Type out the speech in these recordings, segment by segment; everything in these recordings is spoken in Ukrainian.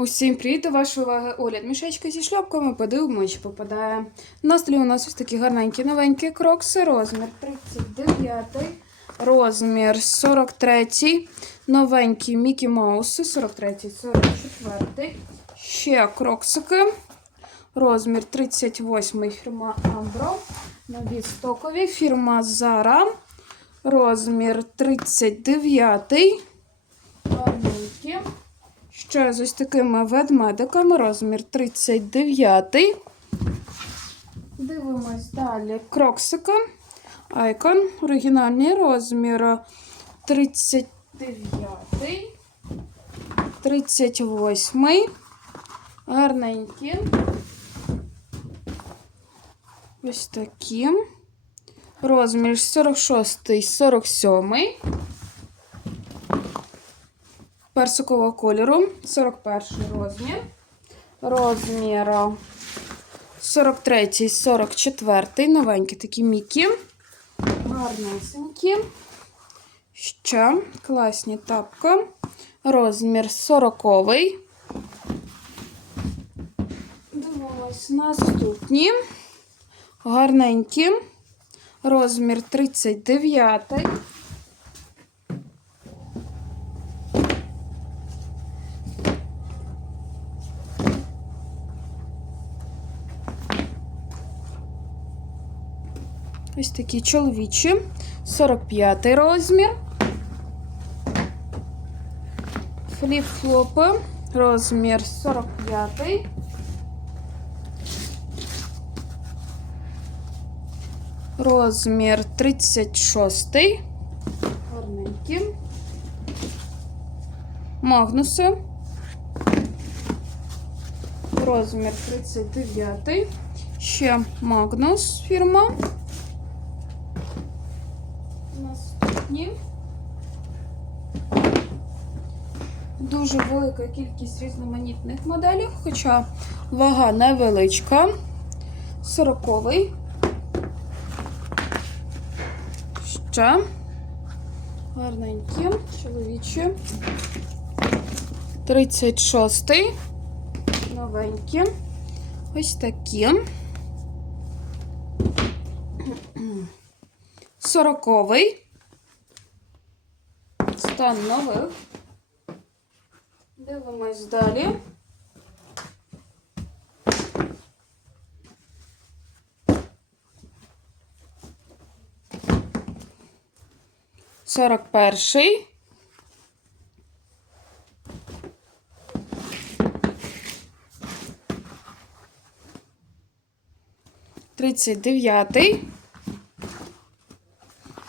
Усім привіт до вашої уваги огляд мішечка зі шльопками. Подивимось, чи попадає. На столі у нас ось такі гарненькі новенькі крокси. Розмір 39, розмір 43, новенькі Мікі Мауси 43, 44. Ще кроксики. Розмір 38 фірма Ambro. Нові стокові. Фірма Zara. Розмір 39. Ще з ось такими ведмедиками, розмір 39. Дивимось далі. Кроксика. Айкон. Оригінальний розмір 39. 38. Гарненькі. Ось такі. Розмір 46, 47 персикового кольору, 41 розмір. Розмір 43, 44, новенькі такі мікі. Гарнесенькі. Ще класні тапки. Розмір 40. Дивимось наступні. Гарненькі. Розмір 39. Ось такі чоловічі. 45 розмір. Фліп-флопи. Розмір 45. Розмір 36. Гарненькі. Магнуси. Розмір 39. Ще Магнус фірма. кольорів. Дуже велика кількість різноманітних моделів, хоча вага невеличка, сороковий. Ще гарненькі, чоловічі. 36-й, новенькі. Ось такі. Сороковий? та нових. Дивимось далі. Сорок перший. Тридцять дев'ятий.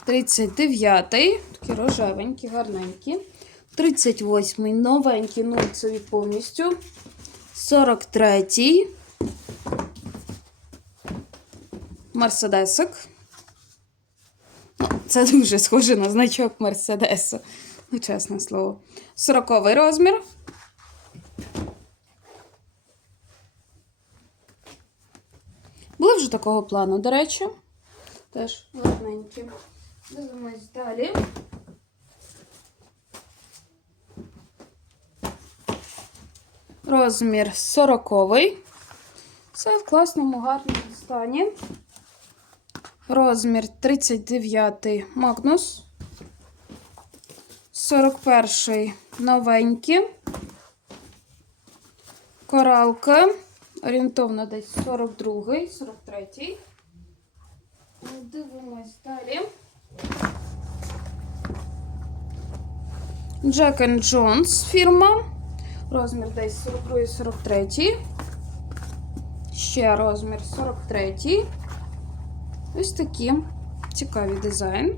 Тридцять дев'ятий такі рожевенькі, гарненькі. 38-й, новенькі, нульцеві повністю. 43-й. Мерседесик. Ну, це дуже схоже на значок Мерседесу. Ну, чесне слово. 40-й розмір. Були вже такого плану, до речі. Теж гарненькі. Дивимось далі. Розмір 40. Це в класному гарному стані. Розмір 39 Магнус. 41 новенькі. Коралка. Орієнтовно десь 42 43 Дивимось далі. And Jones фірма. Розмір десь 42-43. Ще розмір 43. Ось такі цікаві дизайн.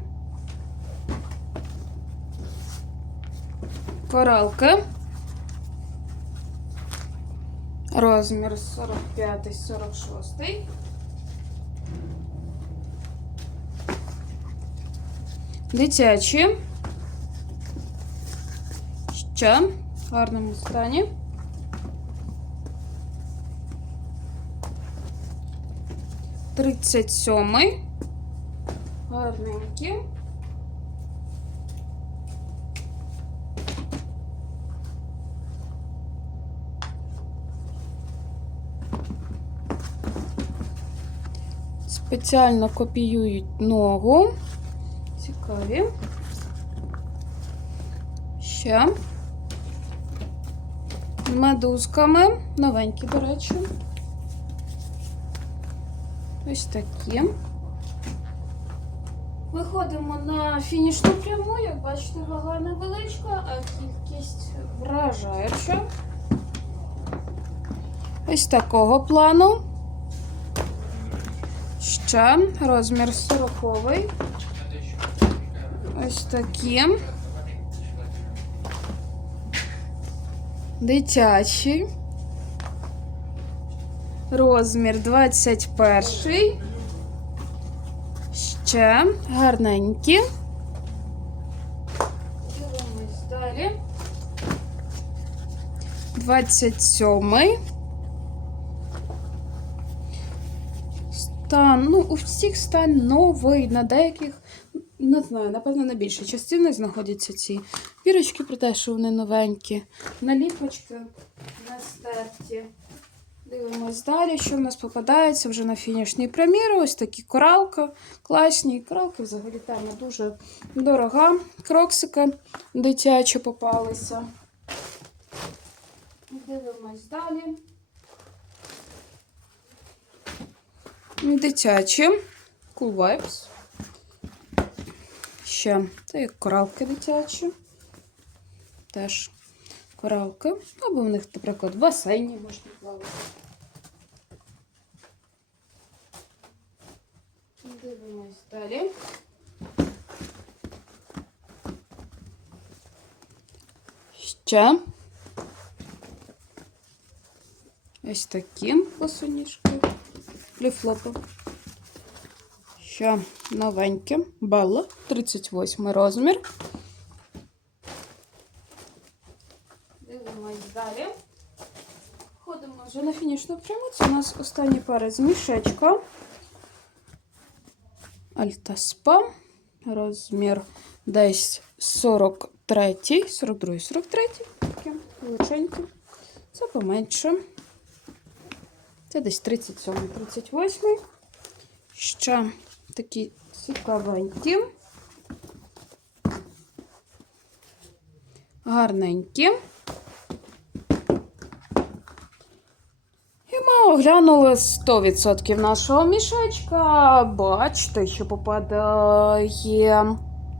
Коралка. Розмір 45-46. Дитячі. Ще гарному стані. Тридцять сьомий. Гарненькі. Спеціально копіюють ногу. Цікаві. Ще. Медузками. Новенькі, до речі. Ось такі. Виходимо на фінішну пряму. Як бачите, вага невеличка, а кількість вражаюча. Ось такого плану. Ще розмір 40. Ось такі. Дитячий. Розмір 21. Ще гарненькі. Дивимось далі. 27. Стан, ну, у всіх стан новий, на деяких, не знаю, напевно, на більшій частині знаходяться ці бірочки, про те, що вони новенькі. Наліпочки на стерті. Дивимось далі, що в нас попадається вже на фінішній прем'єрі. Ось такі коралки, класні. Коралки взагалі тема дуже дорога. Кроксики дитячі попалися. Дивимось далі. Дитячі. Cool Vibes. Ще це як коралки дитячі. Теж коралки. Або в них, наприклад, в басейні можна плавати. Дивимось далі. Ще. Ось такі босоніжки. Фліфлопи. Ще новеньке. Белла. 38 розмір. Дивимось далі. Ходимо вже на фінішну пряму. Це у нас остання пара з мішечка. Альтаспа. Розмір десь 43, 42, 43. Таке величеньке. Це поменше. Це десь 37, 38. Ще такі цікавенькі. Гарненькі. І ми оглянули 100% нашого мішечка. Бачите, що попадає